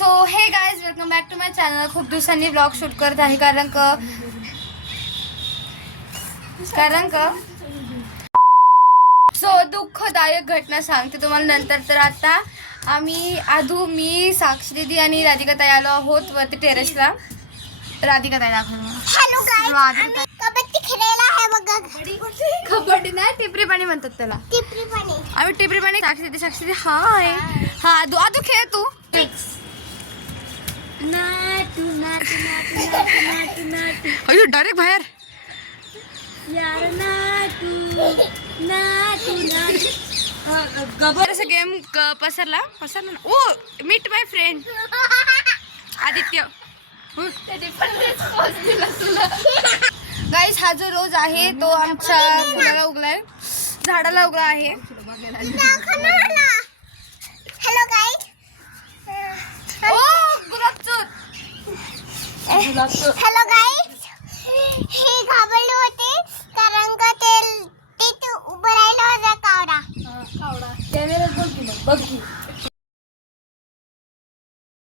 So hey guys welcome back to my channel. खूप दिवसांनी blog shoot करत आहे कारण सो दुःखदायक घटना सांगते तुम्हाला नंतर. तर आता आम्ही आधू, मी, साक्षी दीदी आणि राधिका ताई आलो आहोत वरती टेरेसला. राधिका ताई दाखवून हॅलो गाइस, कबड्डी खेळायला आहे बघा. कबड्डी नाही, टिपरी पाणी म्हणतात त्याला. टिपरी पाणी. आम्ही टिपरी पाणी. साक्षी दीदी हाय. हा आधू, आधू खेळ तू. अयो डायरेक्ट बाहेर असं गेम पसरला ना. ओ मीट माय फ्रेंड आदित्य. गाईस हा जो रोज आहे तो आमच्या फुलाला उगलाय, झाडाला उगला आहे. Hello guys. ओ गुलाबचूर. Hello guys. हे घाबरले होते कारण का ते उभं राहिलं होतं कावडा.